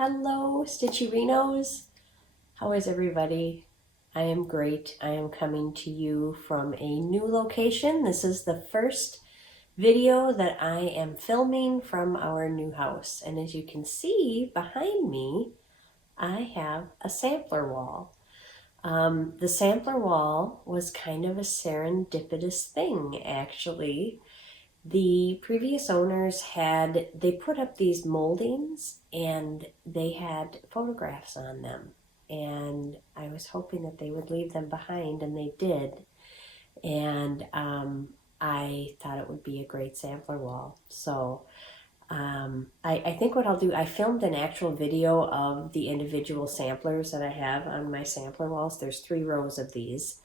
Hello, Stitchy Renos. How is everybody? I am great. I am coming to you from a new location. This is the first video that I am filming from our new house. And as you can see behind me, I have a sampler wall. The sampler wall was kind of a serendipitous thing, actually. The previous owners they put up these moldings and they had photographs on them. And I was hoping that they would leave them behind, and they did. And I thought it would be a great sampler wall. So I think what I'll do, I filmed an actual video of the individual samplers that I have on my sampler walls. There's 3 rows of these.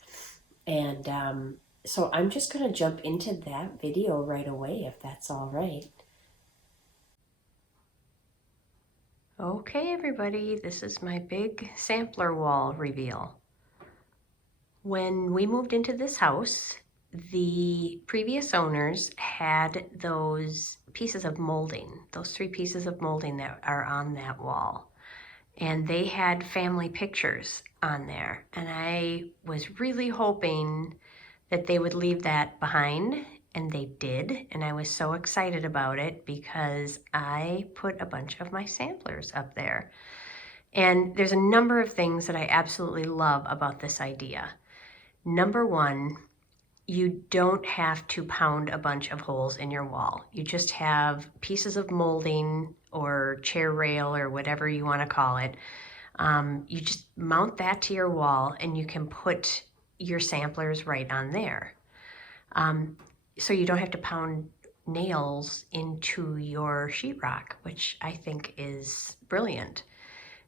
And so I'm just going to jump into that video right away, if that's all right. Okay, everybody, this is my big sampler wall reveal. When we moved into this house, the previous owners had those pieces of molding, those 3 pieces of molding that are on that wall. And they had family pictures on there. And I was really hoping that they would leave that behind, and they did. And I was so excited about it because I put a bunch of my samplers up there. And there's a number of things that I absolutely love about this idea. Number one, you don't have to pound a bunch of holes in your wall. You just have pieces of molding or chair rail or whatever you want to call it. You just mount that to your wall and you can put your samplers right on there. So you don't have to pound nails into your sheetrock, which I think is brilliant.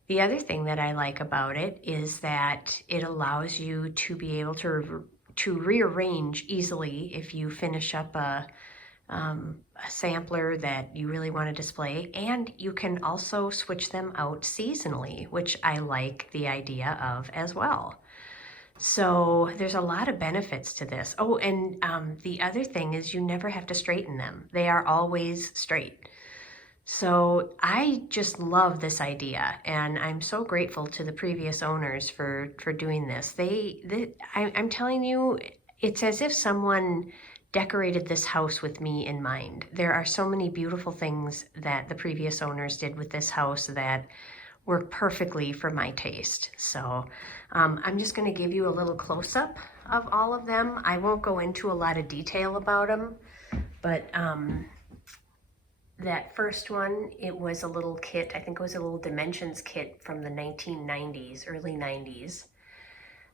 The other thing that I like about it is that it allows you to be able to rearrange easily if you finish up a sampler that you really want to display, and you can also switch them out seasonally, which I like the idea of as well. So there's a lot of benefits to this. Oh, and the other thing is you never have to straighten them. They are always straight. So I just love this idea, and I'm so grateful to the previous owners for doing this. I'm telling you, it's as if someone decorated this house with me in mind. There are so many beautiful things that the previous owners did with this house that work perfectly for my taste. So I'm just going to give you a little close-up of all of them. I won't go into a lot of detail about them, but that first one, it was a little kit. I think it was a little dimensions kit from the 1990s, early 90s.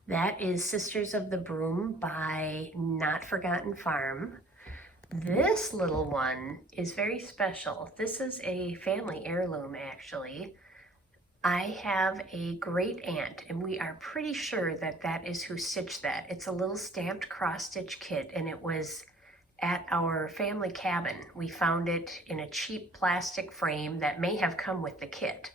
That is Sisters of the Broom by Not Forgotten Farm. This little one is very special. This is a family heirloom, actually. I have a great aunt, and we are pretty sure that that is who stitched that. It's a little stamped cross-stitch kit, and it was at our family cabin. We found it in a cheap plastic frame that may have come with the kit.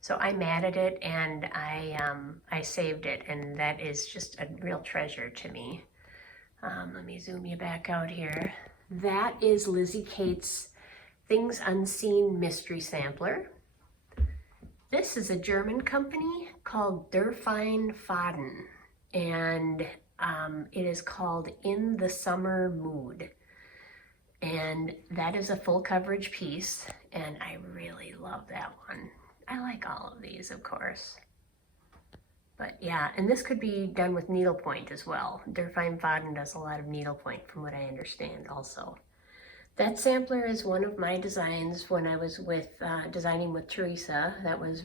So I matted it, and I saved it, and that is just a real treasure to me. Let me zoom you back out here. That is Lizzie Kate's Things Unseen Mystery Sampler. This is a German company called Der Fein Faden, and it is called In the Summer Mood. And that is a full coverage piece, and I really love that one. I like all of these, of course. But yeah, and this could be done with needlepoint as well. Der Fein Faden does a lot of needlepoint from what I understand also. That sampler is one of my designs when I was designing with Teresa. That was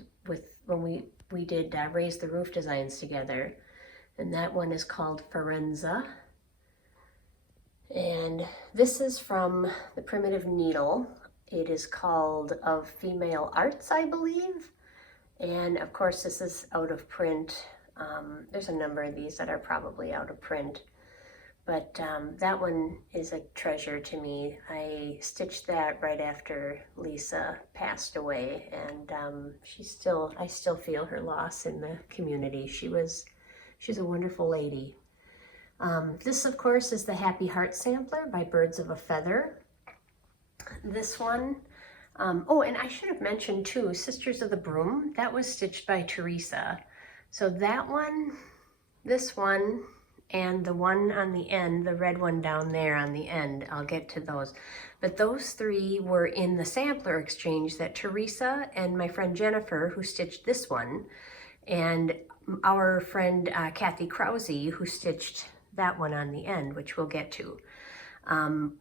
when we did Raise the Roof designs together. And that one is called Firenze. And this is from the Primitive Needle. It is called Of Female Arts, I believe. And of course, this is out of print. There's a number of these that are probably out of print. But that one is a treasure to me. I stitched that right after Lisa passed away, and I still feel her loss in the community. She's a wonderful lady. This, of course, is the Happy Heart Sampler by Birds of a Feather. This one, Oh, and I should have mentioned too, Sisters of the Broom, that was stitched by Teresa. So that one, this one, and the one on the end, the red one down there on the end, I'll get to those. But those three were in the sampler exchange that Teresa and my friend Jennifer, who stitched this one, and our friend Kathy Krause, who stitched that one on the end, which we'll get to.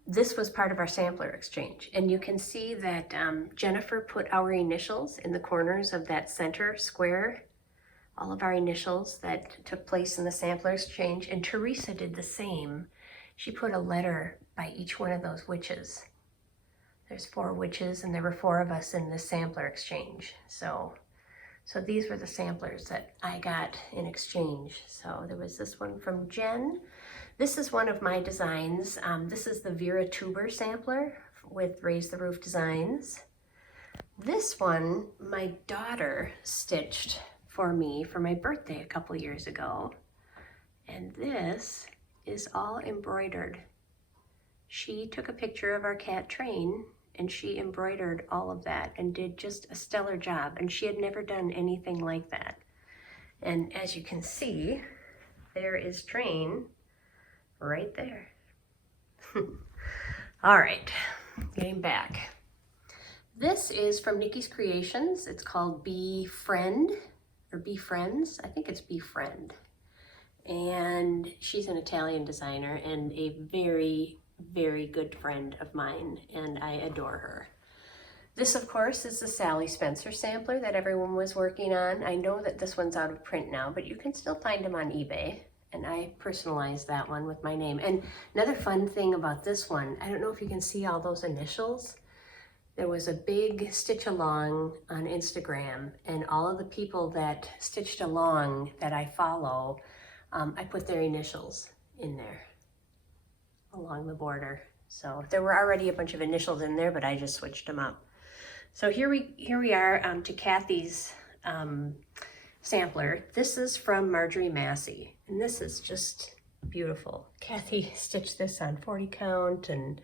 This was part of our sampler exchange. And you can see that Jennifer put our initials in the corners of that center square, all of our initials that took place in the sampler exchange. And Teresa did the same. She put a letter by each one of those witches. There's 4 witches, and there were 4 of us in the sampler exchange. So these were the samplers that I got in exchange. So there was this one from Jen. This is one of my designs. This is the Vera Tuber sampler with Raise the Roof Designs. This one, my daughter stitched for me for my birthday a couple years ago. And this is all embroidered. She took a picture of our cat Train and she embroidered all of that and did just a stellar job. And she had never done anything like that. And as you can see, there is Train right there. All right, getting back. This is from Nikki's Creations. It's called Befriend, or Befriends. I think it's Befriend. And she's an Italian designer and a very, very good friend of mine, and I adore her. This, of course, is the Sally Spencer sampler that everyone was working on. I know that this one's out of print now, but you can still find them on eBay. And I personalized that one with my name. And another fun thing about this one, I don't know if you can see all those initials. There was a big stitch along on Instagram, and all of the people that stitched along that I follow, I put their initials in there along the border. So there were already a bunch of initials in there, but I just switched them up. So here we are to Kathy's sampler. This is from Marjorie Massey, and this is just beautiful. Kathy stitched this on 40 count, and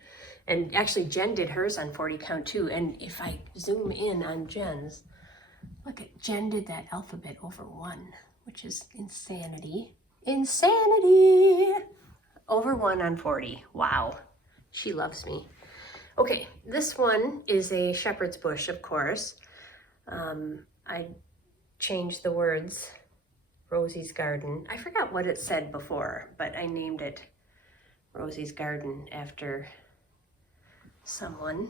actually Jen did hers on 40 count too. And if I zoom in on Jen's, look at Jen did that alphabet over 1, which is insanity. Insanity! Over 1 on 40. Wow, she loves me. Okay, this one is a shepherd's bush, of course. I changed the words, Rosie's Garden. I forgot what it said before, but I named it Rosie's Garden after someone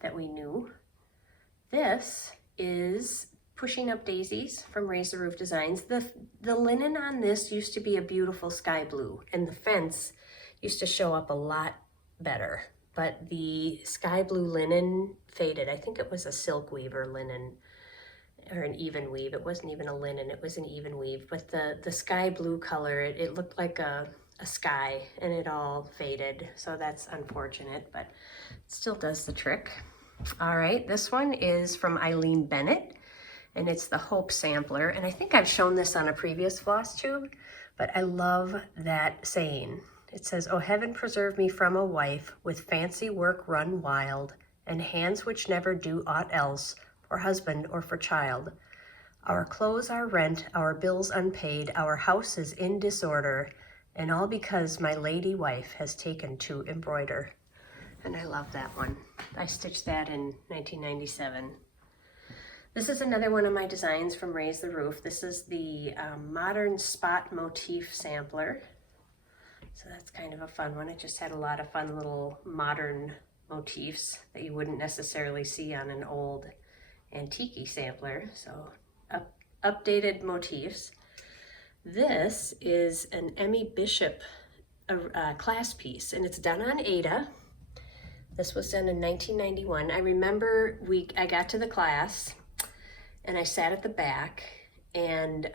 that we knew. This is Pushing Up Daisies from Raise the Roof Designs. The linen on this used to be a beautiful sky blue, and the fence used to show up a lot better, but the sky blue linen faded. I think it was a silk weaver linen, or an even weave. It wasn't even a linen, it was an even weave. But the sky blue color, it looked like a sky, and it all faded. So that's unfortunate, but it still does the trick. All right, this one is from Eileen Bennett, and it's the Hope sampler. And I think I've shown this on a previous FlossTube, but I love that saying. It says, "Oh, heaven preserve me from a wife with fancy work run wild, and hands which never do aught else, for husband or for child. Our clothes are rent, our bills unpaid, our house is in disorder, and all because my lady wife has taken to embroider." And I love that one. I stitched that in 1997. This is another one of my designs from Raise the Roof. This is the Modern Spot Motif Sampler. So that's kind of a fun one. It just had a lot of fun little modern motifs that you wouldn't necessarily see on an old antique sampler. So updated motifs. This is an Emmy Bishop class piece, and it's done on Aida. This was done in 1991. I remember I got to the class and I sat at the back, and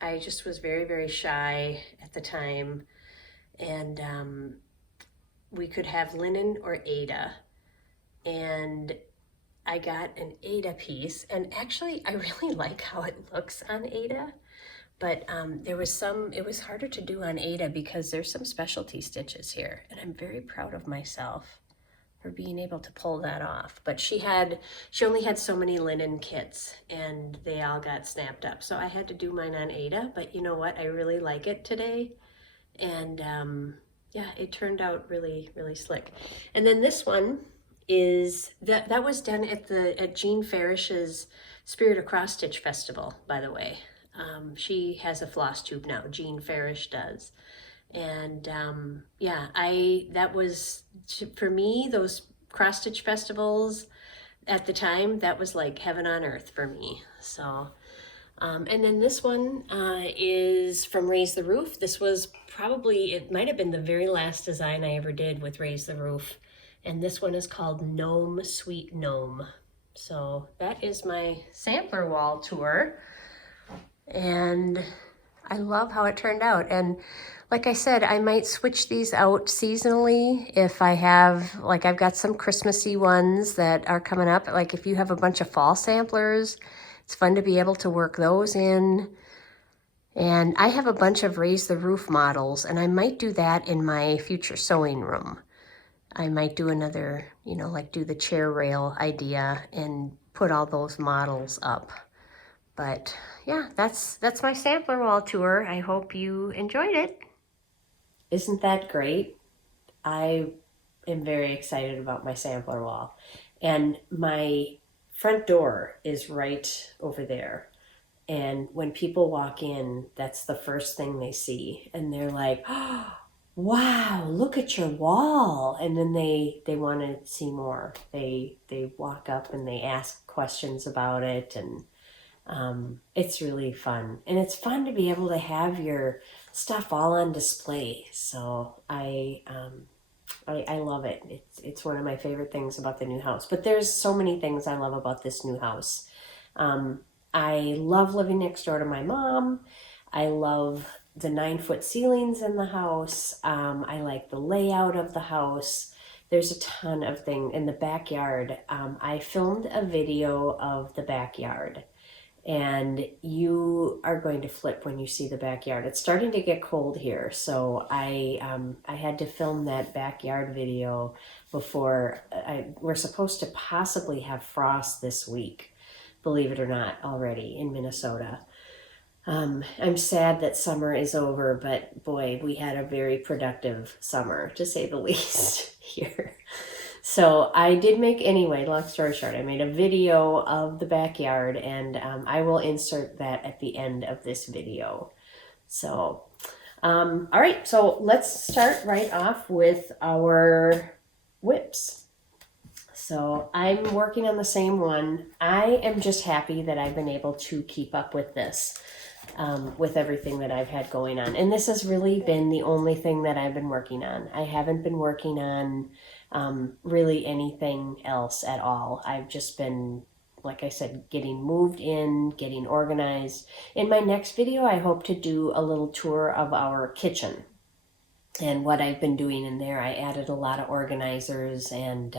I just was very, very shy at the time. And we could have linen or Aida. And I got an Aida piece, and actually I really like how it looks on Aida, but it was harder to do on Aida because there's some specialty stitches here, and I'm very proud of myself for being able to pull that off. But she only had so many linen kits and they all got snapped up. So I had to do mine on Ada, but you know what? I really like it today. And yeah, it turned out really, really slick. And then this one is, that was done at Jean Farish's Spirit of Cross Stitch Festival, by the way. She has a FlossTube now, Jean Farish does. And yeah, that was, for me, those cross stitch festivals at the time, that was like heaven on earth for me. So, and then this one is from Raise the Roof. This was probably, it might have been the very last design I ever did with Raise the Roof. And this one is called Gnome Sweet Gnome. So that is my sampler wall tour. And I love how it turned out. And like I said, I might switch these out seasonally if I have, like I've got some Christmassy ones that are coming up. Like if you have a bunch of fall samplers, it's fun to be able to work those in. And I have a bunch of Raise the Roof models, and I might do that in my future sewing room. I might do another, you know, like do the chair rail idea and put all those models up. But yeah, that's my sampler wall tour. I hope you enjoyed it. Isn't that great? I am very excited about my sampler wall. And my front door is right over there. And when people walk in, that's the first thing they see. And they're like, oh, wow, look at your wall. And then they want to see more. They walk up and they ask questions about it. And it's really fun. And it's fun to be able to have your stuff all on display. So I love it. It's one of my favorite things about the new house. But there's so many things I love about this new house. I love living next door to my mom. I love the 9-foot ceilings in the house. I like the layout of the house. There's a ton of things in the backyard. I filmed a video of the backyard. And you are going to flip when you see the backyard. It's starting to get cold here, so I had to film that backyard video before we're supposed to possibly have frost this week, believe it or not, already in Minnesota. I'm sad that summer is over, but boy, we had a very productive summer, to say the least, here. So I did make, anyway, long story short, I made a video of the backyard, and I will insert that at the end of this video. So, all right, so let's start right off with our whips. So I'm working on the same one. I am just happy that I've been able to keep up with this, with everything that I've had going on. And this has really been the only thing that I've been working on. I haven't been working on really anything else at all. I've just been, like I said, getting moved in, getting organized. In my next video, I hope to do a little tour of our kitchen and what I've been doing in there. I added a lot of organizers, and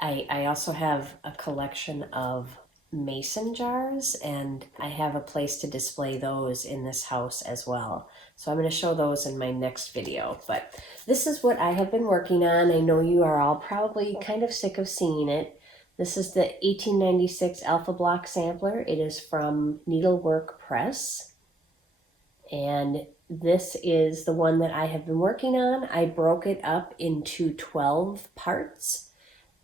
I also have a collection of mason jars, and I have a place to display those in this house as well. So I'm going to show those in my next video. But this is what I have been working on. I know you are all probably kind of sick of seeing it. This is the 1896 Alpha Block sampler. It is from Needlework Press. And this is the one that I have been working on. I broke it up into 12 parts.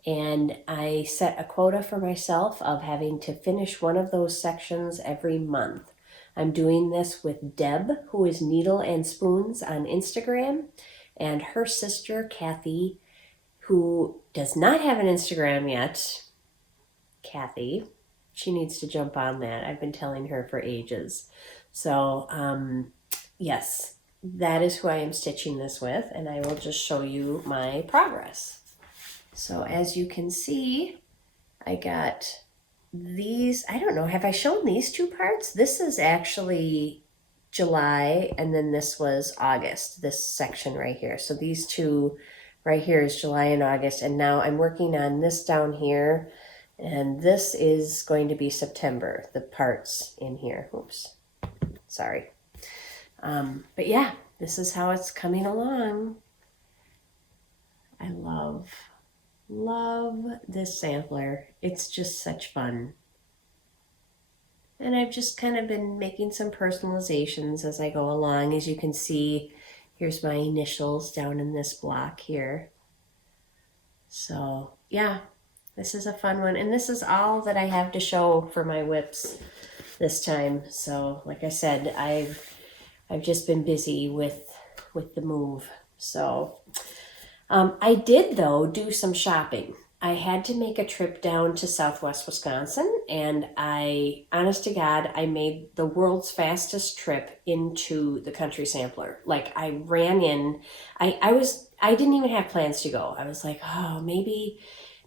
And I set a quota for myself of having to finish one of those sections every month. I'm doing this with Deb, who is Needle and Spoons on Instagram, and her sister, Kathy, who does not have an Instagram yet. Kathy, she needs to jump on that. I've been telling her for ages. So, yes, that is who I am stitching this with, and I will just show you my progress. So as you can see, I got these, I don't know, have I shown these two parts? This is actually July, and then this was August, this section right here. So these two right here is July and August, and now I'm working on this down here, and this is going to be September, the parts in here. Oops, sorry. But yeah, this is how it's coming along. I love this sampler. It's just such fun. And I've just kind of been making some personalizations as I go along. As you can see, here's my initials down in this block here. So yeah, this is a fun one. And this is all that I have to show for my whips this time. So like I said, I've just been busy with the move. So I did though do some shopping. I had to make a trip down to Southwest Wisconsin, and honest to God, I made the world's fastest trip into the Country Sampler. Like I ran in, I didn't even have plans to go. I was like, oh, maybe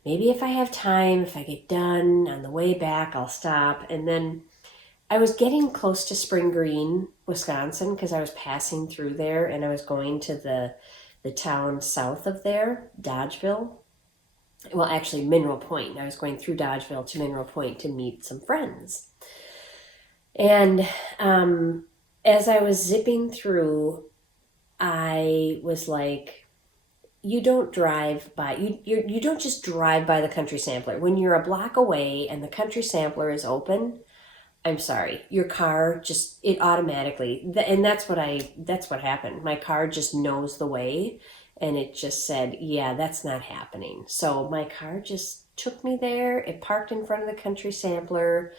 if I have time, if I get done on the way back, I'll stop. And then I was getting close to Spring Green, Wisconsin, because I was passing through there, and I was going to the town south of there, Dodgeville. Well, actually, Mineral Point. I was going through Dodgeville to Mineral Point to meet some friends. And as I was zipping through, I was like, you don't drive by, you don't just drive by the Country Sampler. When you're a block away and the Country Sampler is open, I'm sorry, your car just, it automatically, and that's what happened. My car just knows the way, and it just said, yeah, that's not happening. So my car just took me there. It parked in front of the Country Sampler.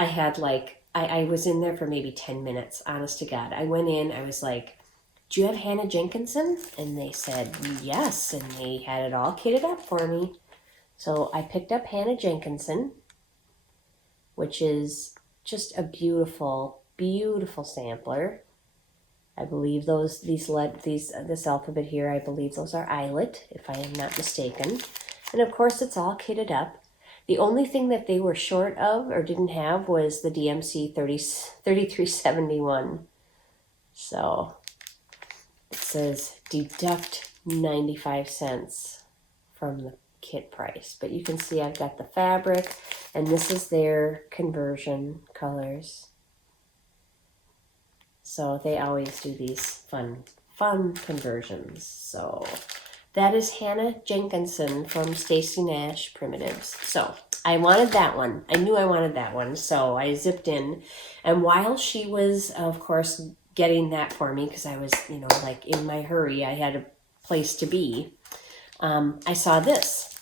I had like, I was in there for maybe 10 minutes, honest to God. I went in, I was like, do you have Hannah Jenkinson? And they said, yes, and they had it all kitted up for me. So I picked up Hannah Jenkinson, which is just a beautiful, beautiful sampler. I believe this alphabet here, I believe those are eyelet, if I am not mistaken. And of course, it's all kitted up. The only thing that they were short of or didn't have was the DMC 3371. So it says deduct 95 cents from the kit price. But you can see I've got the fabric, and this is their conversion colors. So they always do these fun conversions. So that is Hannah Jenkinson from Stacy Nash Primitives. So I wanted that one. I knew I wanted that one. So I zipped in. And while she was, of course, getting that for me, because I was, like in my hurry, I had a place to be, I saw this.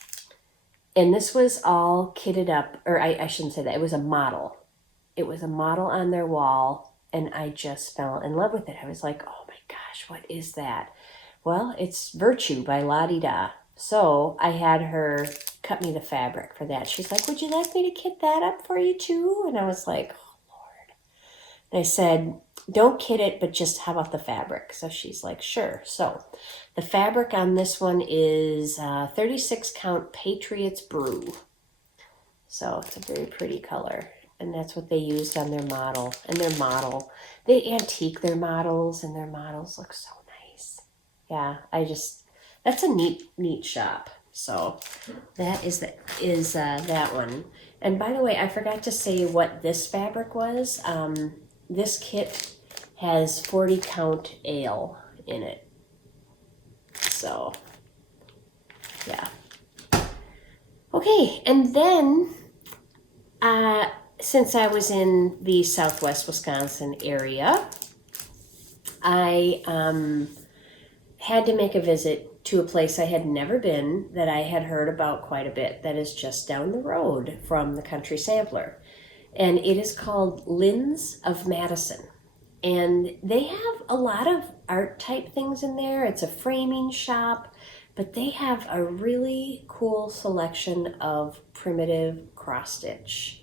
And this was all kitted up, or I shouldn't say that. It was a model. It was a model on their wall. And I just fell in love with it. I was like, oh my gosh, what is that? Well, it's Virtue by La Di Da. So I had her cut me the fabric for that. She's like, would you like me to kit that up for you too? And I was like, oh Lord. And I said, don't kit it, but just how about the fabric? So she's like, sure. So the fabric on this one is 36 count Patriots Brew. So it's a very pretty color. And that's what they used on their model. And their model, they antique their models, and their models look so nice. Yeah, that's a neat shop. So that is that one. And by the way, I forgot to say what this fabric was. This kit has 40 count ale in it. So yeah. Okay, and then since I was in the Southwest Wisconsin area, I had to make a visit to a place I had never been that I had heard about quite a bit, that is just down the road from the Country Sampler. And it is called Lynn's of Madison. And they have a lot of art type things in there. It's a framing shop, but they have a really cool selection of primitive cross stitch.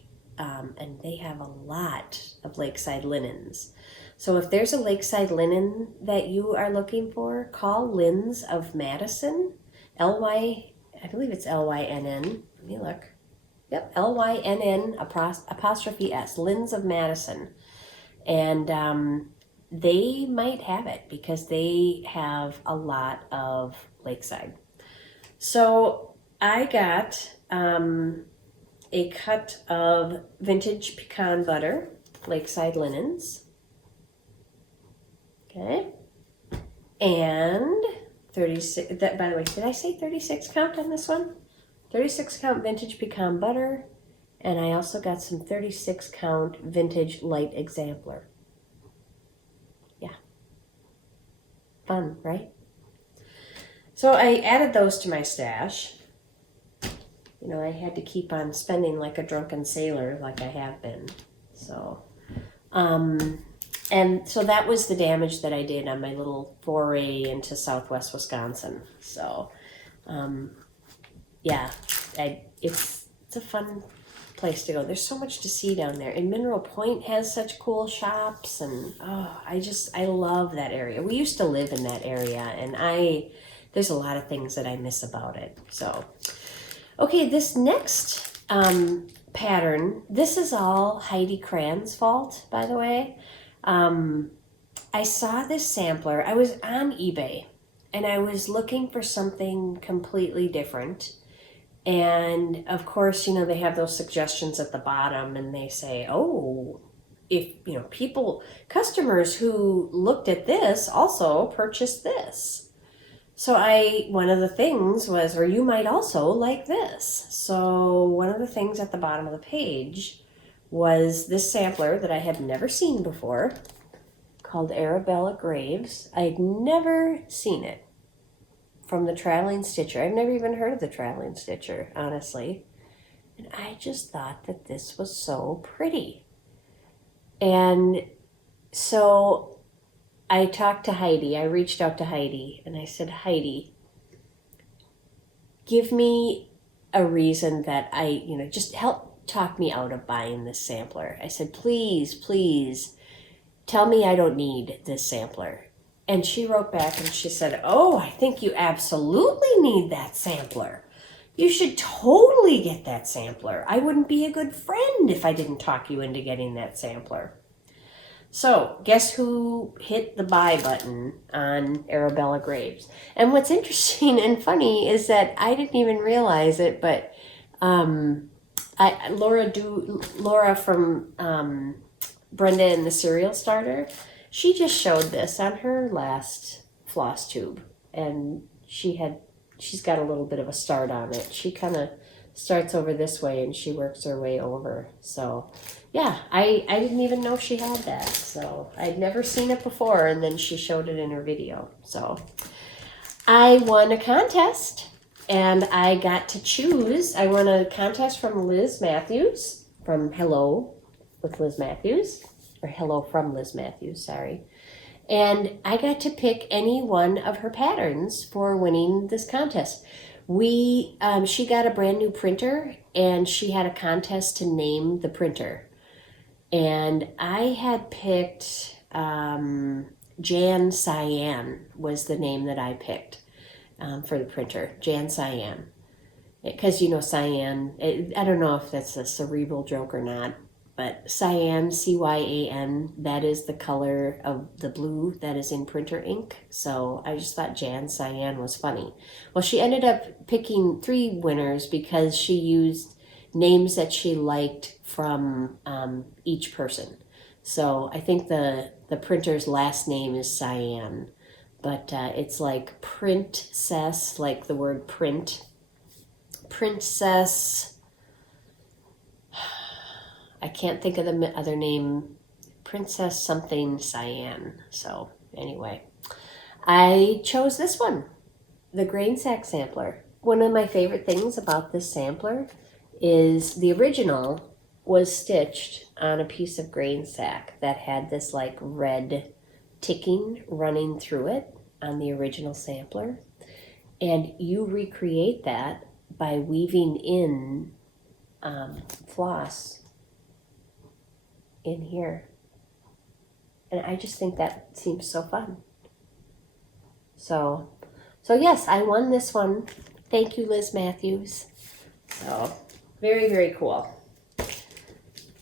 And they have a lot of lakeside linens. So if there's a lakeside linen that you are looking for, call Lynn's of Madison. I believe it's Lynn. Let me look. Yep, Lynn apostrophe S, Lynn's of Madison. And they might have it because they have a lot of lakeside. So I got a cut of vintage pecan butter, lakeside linens. Okay. And 36, that, by the way, did I say 36 count on this one? 36 count vintage pecan butter. And I also got some 36 count vintage light exemplar. Yeah. Fun, right? So I added those to my stash. You know, I had to keep on spending like a drunken sailor like I have been. So, and so that was the damage that I did on my little foray into Southwest Wisconsin. So, yeah, it's a fun place to go. There's so much to see down there. And Mineral Point has such cool shops, and I love that area. We used to live in that area, and there's a lot of things that I miss about it. So, okay, this next pattern, this is all Heidi Cran's fault, by the way. I saw this sampler. I was on eBay, and I was looking for something completely different. And of course, you know, they have those suggestions at the bottom, and they say, oh, if, you know, customers who looked at this also purchased this. So one of the things was, or you might also like this. So one of the things at the bottom of the page was this sampler that I had never seen before, called Arabella Graves. I'd never seen it from the Traveling Stitcher. I've never even heard of the Traveling Stitcher, honestly. And I just thought that this was so pretty. And so I talked to Heidi. I reached out to Heidi and I said, Heidi, give me a reason that just help talk me out of buying this sampler. I said, please tell me I don't need this sampler. And she wrote back and she said, oh, I think you absolutely need that sampler. You should totally get that sampler. I wouldn't be a good friend if I didn't talk you into getting that sampler. So guess who hit the buy button on Arabella Graves? And what's interesting and funny is that I didn't even realize it, but Laura from Brenda and the Cereal Starter, she just showed this on her last FlossTube, and she's got a little bit of a start on it. She kind of starts over this way and she works her way over. So yeah, I didn't even know she had that. So I'd never seen it before, and then she showed it in her video. So I won a contest, and I got to choose. I won a contest from Liz Matthews, from Hello with Liz Matthews, or Hello from Liz Matthews, sorry. And I got to pick any one of her patterns for winning this contest. She got a brand new printer, and she had a contest to name the printer. And I had picked Jan Cyan was the name that I picked for the printer, Jan Cyan. Because, you know, cyan, I don't know if that's a cerebral joke or not, but cyan, C-Y-A-N, that is the color of the blue that is in printer ink. So I just thought Jan Cyan was funny. Well, she ended up picking 3 winners because she used names that she liked from each person. So I think the printer's last name is Cyan, but it's like Princess, like the word print. Princess, I can't think of the other name, Princess something Cyan. So anyway, I chose this one, the grain sack sampler. One of my favorite things about this sampler is the original was stitched on a piece of grain sack that had this like red ticking running through it on the original sampler. And you recreate that by weaving in floss in here. And I just think that seems so fun. So yes, I won this one. Thank you, Liz Matthews. So very, very cool.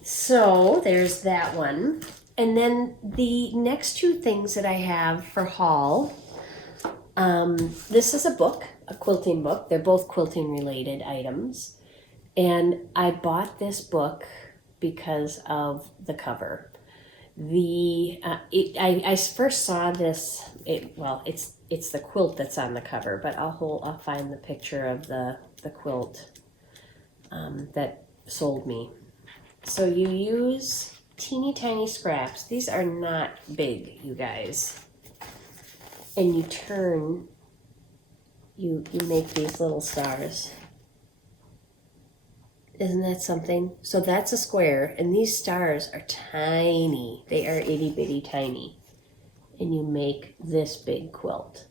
So there's that one. And then the next 2 things that I have for haul, this is a book, a quilting book. They're both quilting related items. And I bought this book because of the cover. I first saw this. It's the quilt that's on the cover, but I'll find the picture of the quilt that sold me. So you use teeny tiny scraps. These are not big, you guys. And you turn. You make these little stars. Isn't that something? So that's a square, and these stars are tiny. They are itty bitty tiny. And you make this big quilt.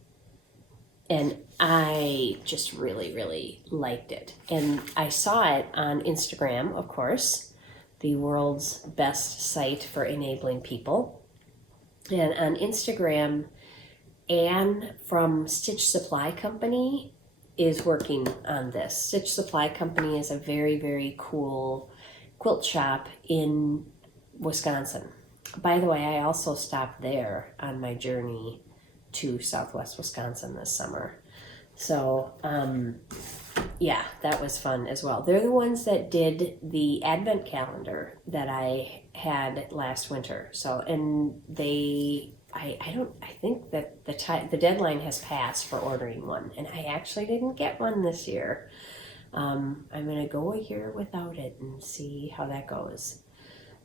And I just really, really liked it. And I saw it on Instagram, of course, the world's best site for enabling people. And on Instagram, Anne from Stitch Supply Company is working on this. Stitch Supply Company is a very, very cool quilt shop in Wisconsin. By the way, I also stopped there on my journey to Southwest Wisconsin this summer. So, yeah, that was fun as well. They're the ones that did the advent calendar that I had last winter. So, and I think that the deadline has passed for ordering one, and I actually didn't get one this year. I'm gonna go a year without it and see how that goes.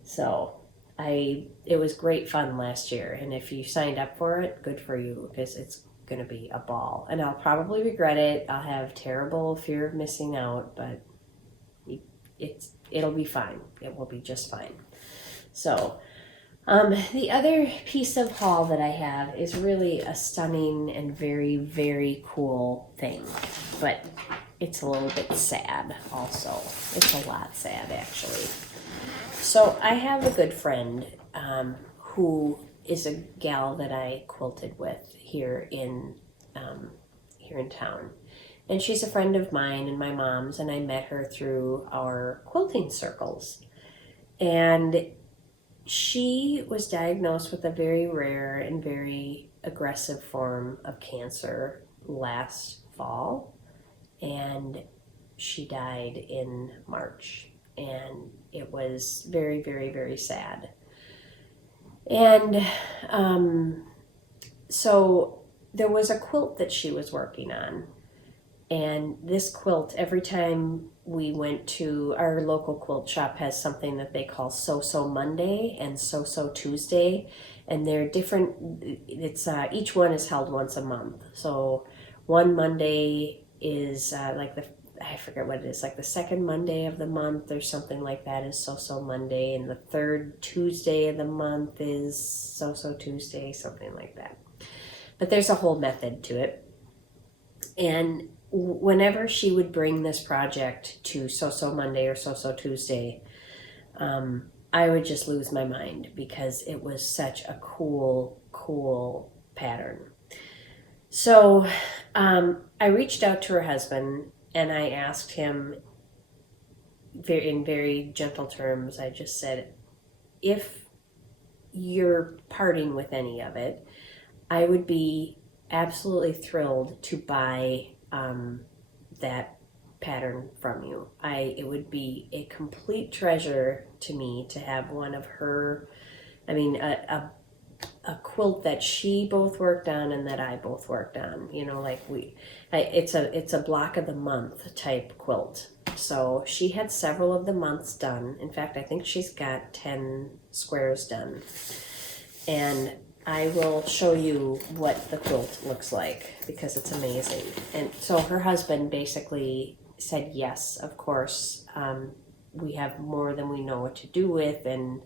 So it was great fun last year, and if you signed up for it, good for you, because it's gonna be a ball. And I'll probably regret it. I'll have terrible fear of missing out, but it'll be fine. It will be just fine. So. The other piece of haul that I have is really a stunning and very, very cool thing, but it's a little bit sad also. It's a lot sad, actually. So I have a good friend who is a gal that I quilted with here in town. And she's a friend of mine and my mom's, and I met her through our quilting circles. And she was diagnosed with a very rare and very aggressive form of cancer last fall, and she died in March, and it was very, very, very sad. And so there was a quilt that she was working on, and this quilt, every time we went to our local quilt shop, has something that they call So-So Monday and So-So Tuesday, and they're different. It's each one is held once a month. So one Monday is I forget what it is, like the second Monday of the month or something like that is So-So Monday, and the third Tuesday of the month is So-So Tuesday, something like that. But there's a whole method to it. And whenever she would bring this project to So-So Monday or So-So Tuesday, I would just lose my mind because it was such a cool pattern. So I reached out to her husband and I asked him in very gentle terms, I just said, if you're parting with any of it, I would be absolutely thrilled to buy that pattern from you. It would be a complete treasure to me to have one of her, a quilt that she both worked on and that I both worked on. You know, like it's a block of the month type quilt. So she had several of the months done. In fact, I think she's got 10 squares done. And I will show you what the quilt looks like because it's amazing. And so her husband basically said, yes, of course, we have more than we know what to do with, and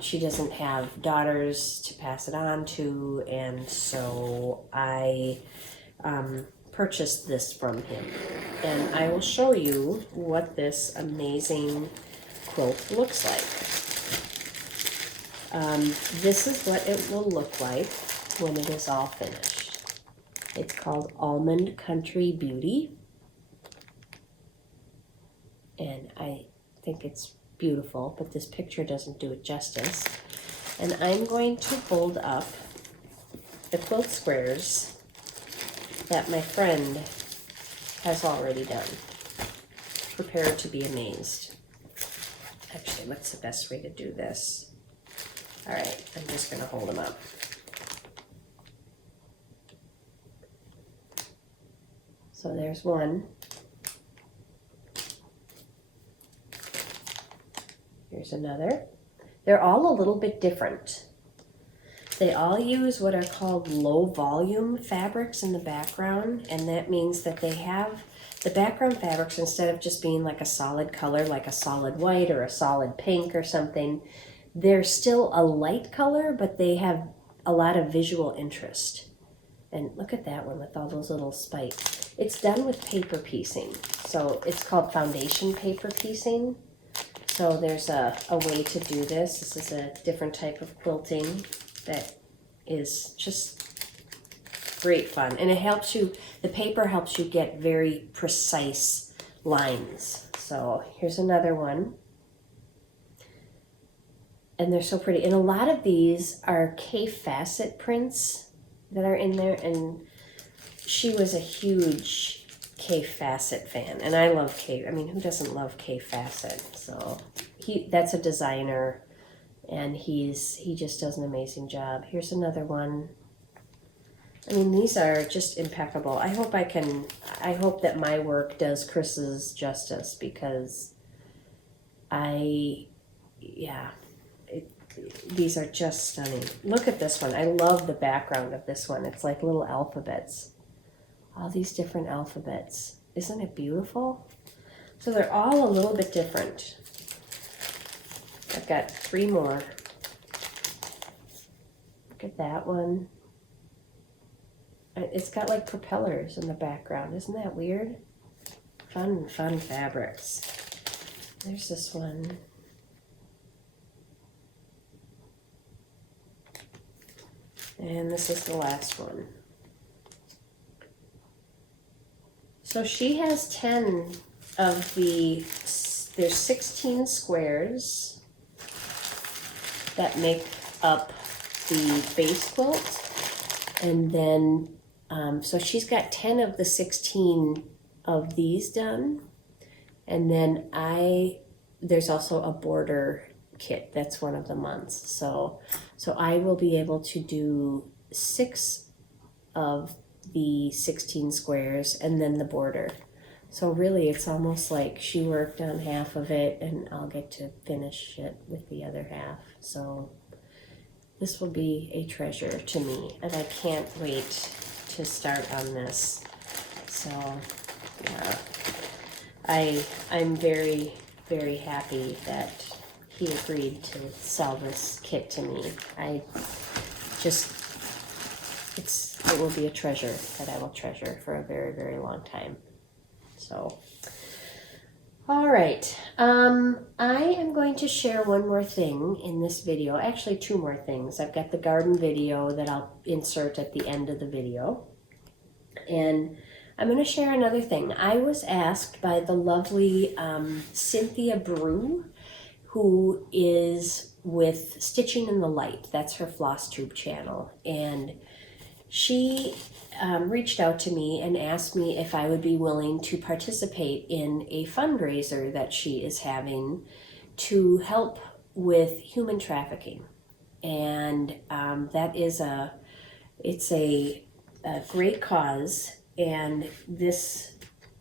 she doesn't have daughters to pass it on to, and so I purchased this from him. And I will show you what this amazing quilt looks like. This is what it will look like when it is all finished. It's called Almond Country Beauty. And I think it's beautiful, but this picture doesn't do it justice. And I'm going to fold up the quilt squares that my friend has already done. Prepare to be amazed. Actually, what's the best way to do this? All right, I'm just gonna hold them up. So there's one. Here's another. They're all a little bit different. They all use what are called low volume fabrics in the background, and that means that they have the background fabrics, instead of just being like a solid color, like a solid white or a solid pink or something, they're still a light color, but they have a lot of visual interest. And look at that one with all those little spikes. It's done with paper piecing. So it's called foundation paper piecing. So there's a way to do this. This is a different type of quilting that is just great fun. And it helps you, the paper helps you get very precise lines. So here's another one. And they're so pretty. And a lot of these are K facet prints that are in there. And she was a huge K facet fan. And I love K. I mean, who doesn't love K facet? So that's a designer. And he just does an amazing job. Here's another one. I mean, these are just impeccable. I hope that my work does Chris's justice, because these are just stunning. Look at this one. I love the background of this one. It's like little alphabets. All these different alphabets. Isn't it beautiful? So they're all a little bit different. I've got 3 more. Look at that one. It's got like propellers in the background. Isn't that weird? Fun fabrics. There's this one. And this is the last one. So she has 10 of there's 16 squares that make up the base quilt. And then, so she's got 10 of the 16 of these done. And then there's also a border kit. That's one of the months. So I will be able to do 6 of the 16 squares and then the border. So really it's almost like she worked on half of it and I'll get to finish it with the other half. So this will be a treasure to me, and I can't wait to start on this. So yeah, I'm very, very happy that he agreed to sell this kit to me. It will be a treasure that I will treasure for a very, very long time. So, all right. I am going to share one more thing in this video. Actually, 2 more things. I've got the garden video that I'll insert at the end of the video. And I'm going to share another thing. I was asked by the lovely Cynthia Brew, who is with Stitching in the Light. That's her FlossTube channel. And she reached out to me and asked me if I would be willing to participate in a fundraiser that she is having to help with human trafficking. And that is it's a great cause. And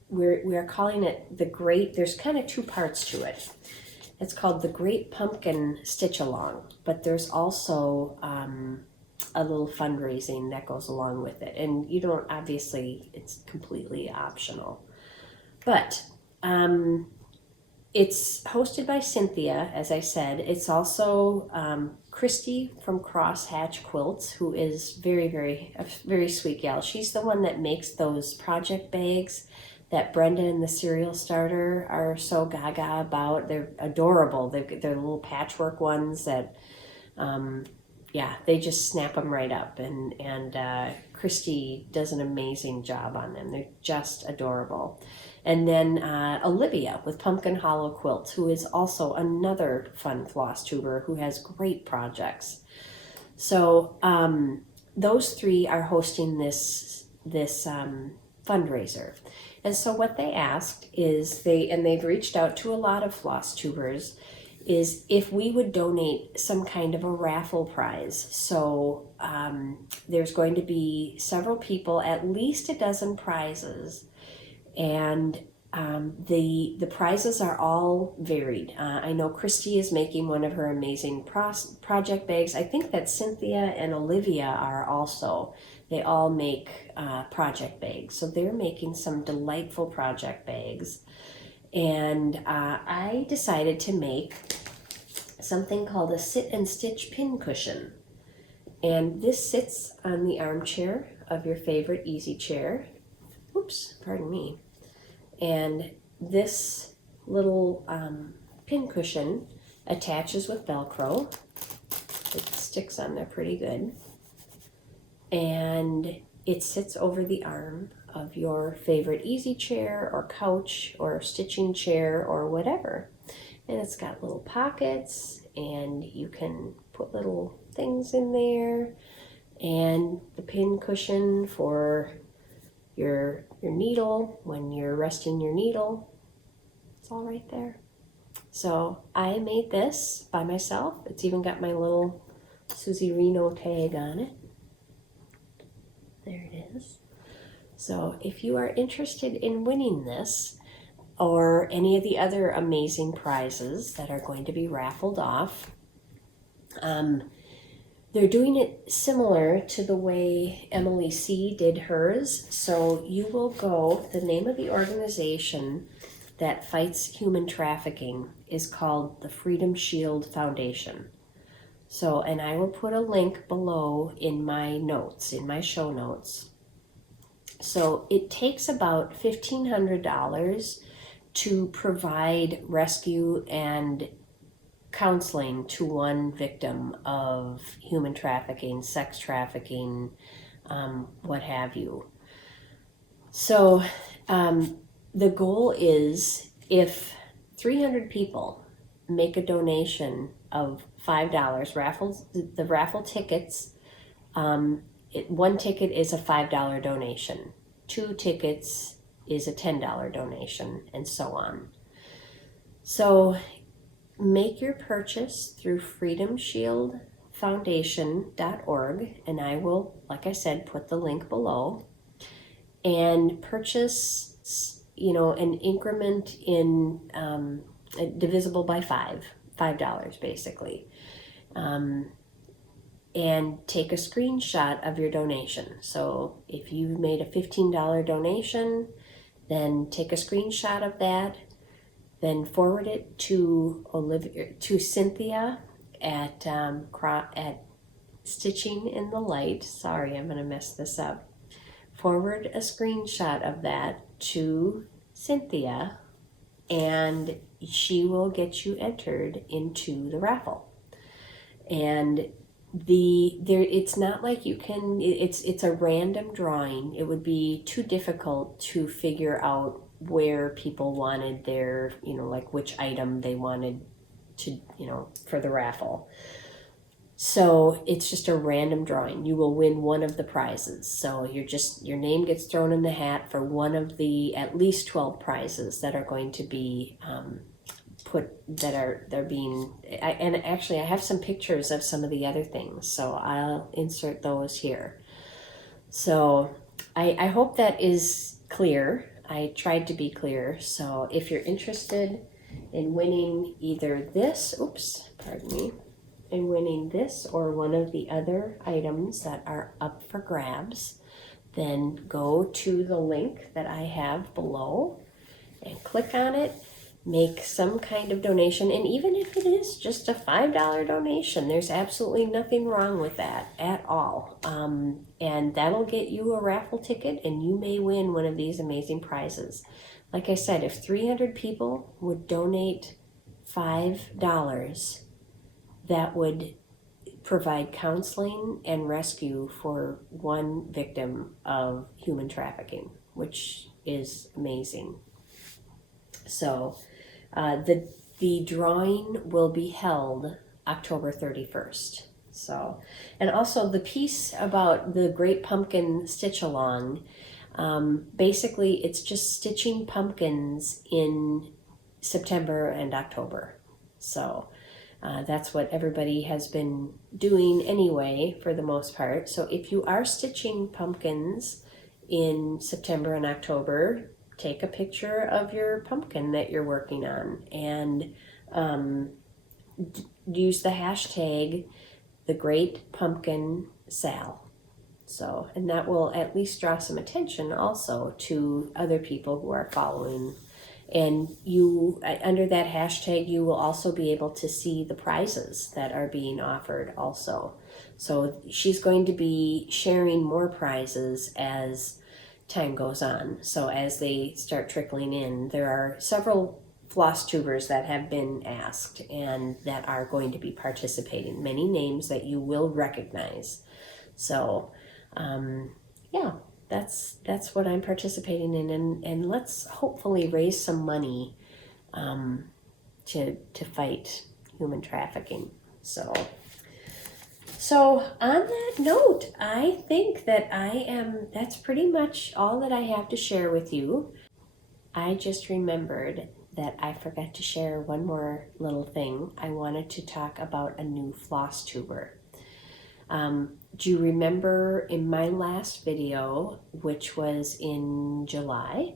we are calling it there's kind of 2 parts to it. It's called the Great Pumpkin Stitch Along, but there's also a little fundraising that goes along with it. And you don't, obviously, it's completely optional. But it's hosted by Cynthia, as I said. It's also Kristie from Crosshatch Quilts, who is a very sweet gal. She's the one that makes those project bags that Brenda and the Cereal Starter are so gaga about. They're adorable. They're little patchwork ones that, they just snap them right up. And Kristie does an amazing job on them. They're just adorable. And then Olivia with Pumpkin Hollow Quilts, who is also another fun FlossTuber who has great projects. So those 3 are hosting this fundraiser. And so what they asked is they've reached out to a lot of FlossTubers, is if we would donate some kind of a raffle prize. So there's going to be several people, at least a dozen prizes, and the prizes are all varied. I know Kristie is making one of her amazing project bags. I think that Cynthia and Olivia are also. They all make project bags. So they're making some delightful project bags. And I decided to make something called a sit and stitch pin cushion. And this sits on the armchair of your favorite easy chair. Oops, pardon me. And this little pin cushion attaches with Velcro. It sticks on there pretty good. And it sits over the arm of your favorite easy chair or couch or stitching chair or whatever. And it's got little pockets, and you can put little things in there, and the pin cushion for your needle when you're resting your needle. It's all right there. So I made this by myself. It's even got my little Suzy Reno tag on it. There it is. So if you are interested in winning this or any of the other amazing prizes that are going to be raffled off, they're doing it similar to the way Emily C. did hers. So you will go, the name of the organization that fights human trafficking is called the Freedom Shield Foundation. So, and I will put a link below in my notes, in my show notes. So it takes about $1,500 to provide rescue and counseling to one victim of human trafficking, sex trafficking, what have you. So the goal is if 300 people make a donation of $5, the raffle tickets, one ticket is a $5 donation, 2 tickets is a $10 donation, and so on. So make your purchase through freedomshieldfoundation.org, and I will, like I said, put the link below, and purchase, an increment in divisible by $5 basically, and take a screenshot of your donation. So if you made a $15 donation, then take a screenshot of that, then forward it to Cynthia at Stitching in the Light. Sorry, I'm going to mess this up. Forward a screenshot of that to Cynthia, and she will get you entered into the raffle. And it's not like you can, it's a random drawing. It would be too difficult to figure out where people wanted their, like which item they wanted to, for the raffle. So it's just a random drawing. You will win one of the prizes. So your name gets thrown in the hat for one of the at least 12 prizes that are going to be they're being, and actually I have some pictures of some of the other things, so I'll insert those here. So I hope that is clear. I tried to be clear. So if you're interested in winning either this, in winning this or one of the other items that are up for grabs, then go to the link that I have below and click on it. Make some kind of donation, and even if it is just a $5 donation, there's absolutely nothing wrong with that at all. And that'll get you a raffle ticket, and you may win one of these amazing prizes. Like I said, if 300 people would donate $5, that would provide counseling and rescue for one victim of human trafficking, which is amazing. So the drawing will be held October 31st. So, and also the piece about the Great Pumpkin Stitch Along, basically it's just stitching pumpkins in September and October. So That's what everybody has been doing anyway, for the most part. So if you are stitching pumpkins in September and October, take a picture of your pumpkin that you're working on and use the hashtag the Great Pumpkin Sal. So, and that will at least draw some attention also to other people who are following. And you, under that hashtag, you will also be able to see the prizes that are being offered also. So she's going to be sharing more prizes as time goes on. So as they start trickling in, there are several FlossTubers that have been asked and that are going to be participating. Many names that you will recognize. So, yeah, that's what I'm participating in, and let's hopefully raise some money to fight human trafficking. So on that note, I think that that's pretty much all that I have to share with you. I just remembered that I forgot to share one more little thing. I wanted to talk about a new FlossTuber. Do you remember in my last video, which was in July,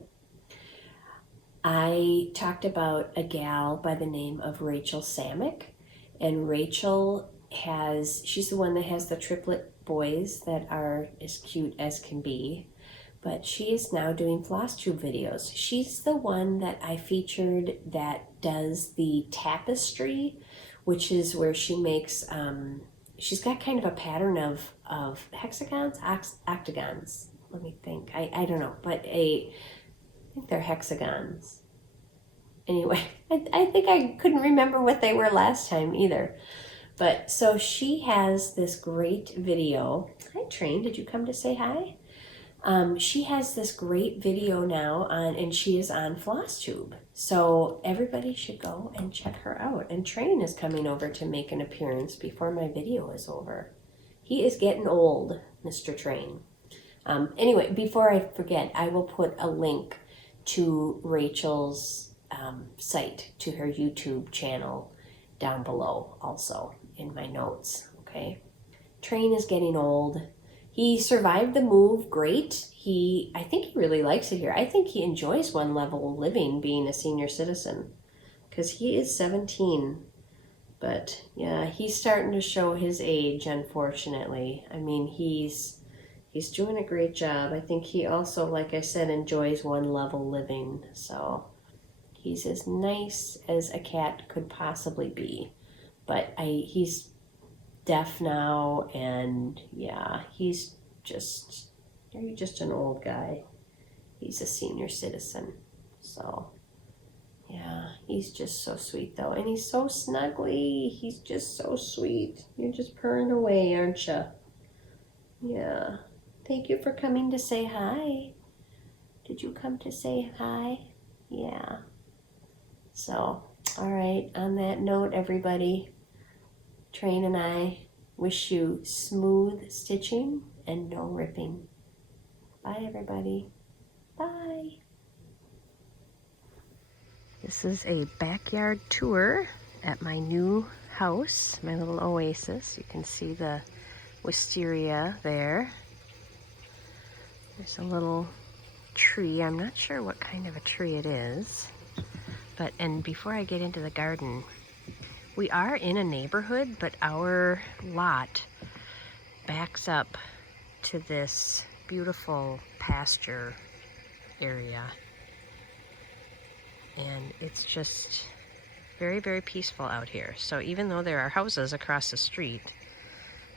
I talked about a gal by the name of Rachel Samick, and Rachel she's the one that has the triplet boys that are as cute as can be, but she is now doing FlossTube videos. She's the one that I featured that does the Tapestree, which is where she makes, she's got kind of a pattern of hexagons, octagons. Let me think. I don't know, but I think they're hexagons. Anyway, I think I couldn't remember what they were last time either. But so she has this great video. Hi, Train. Did you come to say hi? She has this great video now and she is on FlossTube. So everybody should go and check her out. And Train is coming over to make an appearance before my video is over. He is getting old, Mr. Train. Anyway, before I forget, I will put a link to Rachel's site, to her YouTube channel down below also in my notes, okay? Train is getting old. He survived the move great. I think he really likes it here. I think he enjoys one level of living being a senior citizen because he is 17. But yeah, he's starting to show his age, unfortunately. I mean, he's doing a great job. I think he also, like I said, enjoys one level living. So he's as nice as a cat could possibly be. But he's deaf now, and yeah, he's just an old guy. He's a senior citizen. So yeah, he's just so sweet though, and he's so snuggly. He's just so sweet. You're just purring away, aren't you? Yeah. Thank you for coming to say hi. Did you come to say hi? Yeah. So, all right, on that note, everybody, Train and I wish you smooth stitching and no ripping. Bye, everybody. Bye. This is a backyard tour at my new house, my little oasis. You can see the wisteria there. There's a little tree. I'm not sure what kind of a tree it is. And before I get into the garden, we are in a neighborhood, but our lot backs up to this beautiful pasture area. And it's just very, very peaceful out here. So even though there are houses across the street,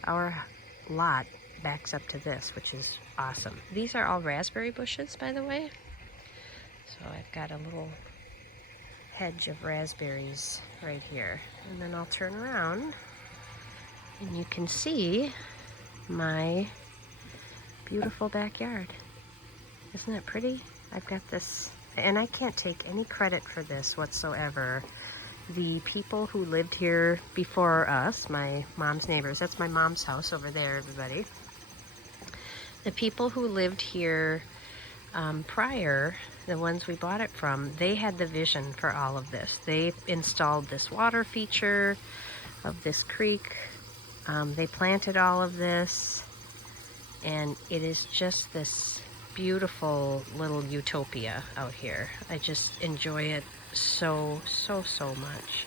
our lot backs up to this, which is awesome. These are all raspberry bushes, by the way. So I've got a little hedge of raspberries right here. And then I'll turn around and you can see my beautiful backyard. Isn't it pretty? I've got this, and I can't take any credit for this whatsoever. The people who lived here before us, my mom's neighbors, that's my mom's house over there, everybody. The people who lived here prior, the ones we bought it from, they had the vision for all of this. They installed this water feature. of this creek. They planted all of this, and it is just this beautiful little utopia out here. I just enjoy it so much.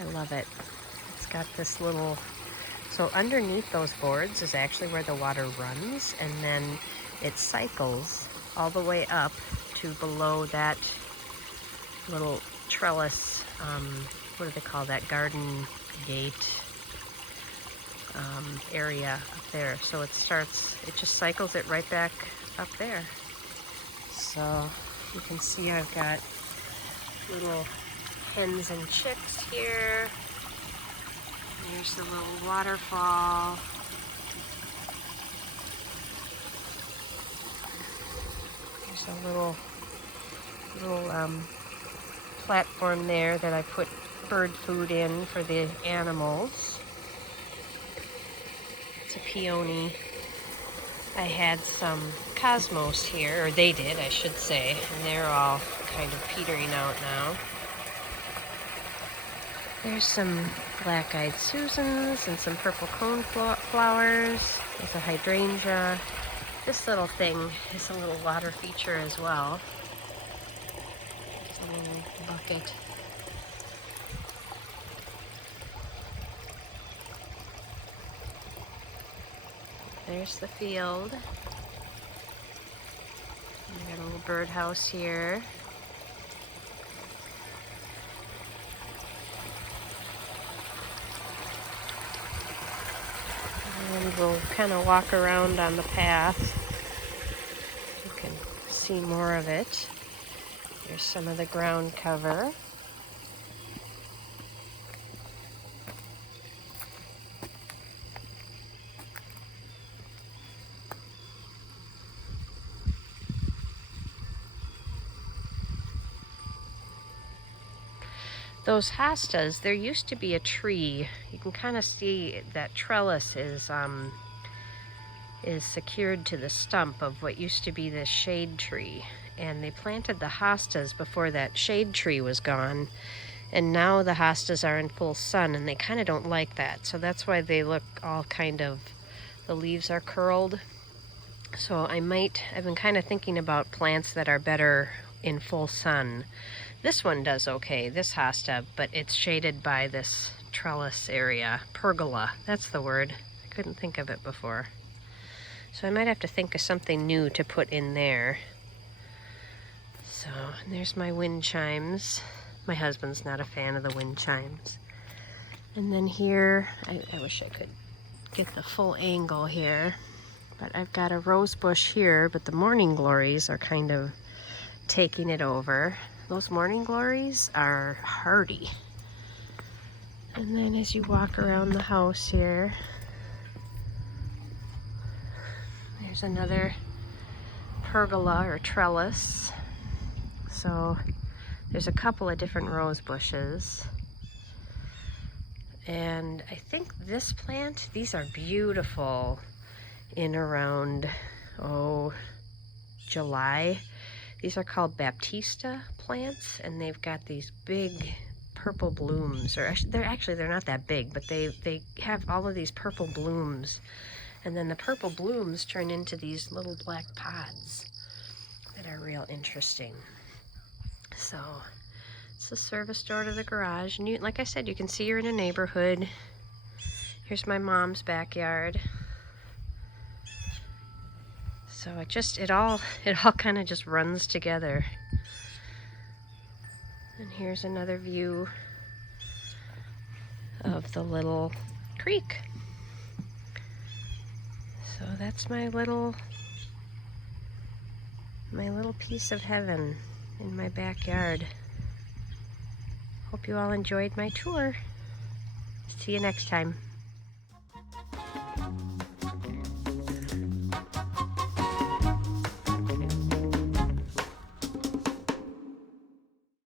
I love it. It's got this little, so underneath those boards is actually where the water runs, and then it cycles all the way up to below that little trellis, what do they call that, garden gate area up there. So it just cycles it right back up there. So you can see I've got little hens and chicks here. There's the little waterfall. There's a little platform there that I put bird food in for the animals. It's a peony. I had some cosmos here, or they did, I should say, and they're all kind of petering out now. There's some black-eyed Susans and some purple cone flowers. There's a hydrangea. This little thing is a little water feature as well. It's a little bucket. There's the field. We got a little birdhouse here. And we'll kind of walk around on the path. You can see more of it. There's some of the ground cover. Those hostas, there used to be a tree. You can kind of see that trellis is secured to the stump of what used to be this shade tree. And they planted the hostas before that shade tree was gone. And now the hostas are in full sun, and they kind of don't like that. So that's why they look all kind of, the leaves are curled. So I've been kind of thinking about plants that are better in full sun. This one does okay, this hosta, but it's shaded by this trellis area. Pergola, that's the word. I couldn't think of it before. So I might have to think of something new to put in there. So, and there's my wind chimes. My husband's not a fan of the wind chimes. And then here, I wish I could get the full angle here, but I've got a rose bush here, but the morning glories are kind of taking it over. Those morning glories are hardy. And then as you walk around the house here, there's another pergola or trellis. So there's a couple of different rose bushes. And I think this plant, these are beautiful in around, July. These are called Baptista plants, and they've got these big purple blooms, or they're not that big, but they have all of these purple blooms, and then the purple blooms turn into these little black pods that are real interesting. So it's the service door to the garage, and like I said, you can see you're in a neighborhood. Here's my mom's backyard. So it all kind of just runs together. And here's another view of the little creek. So that's my little piece of heaven in my backyard. Hope you all enjoyed my tour. See you next time.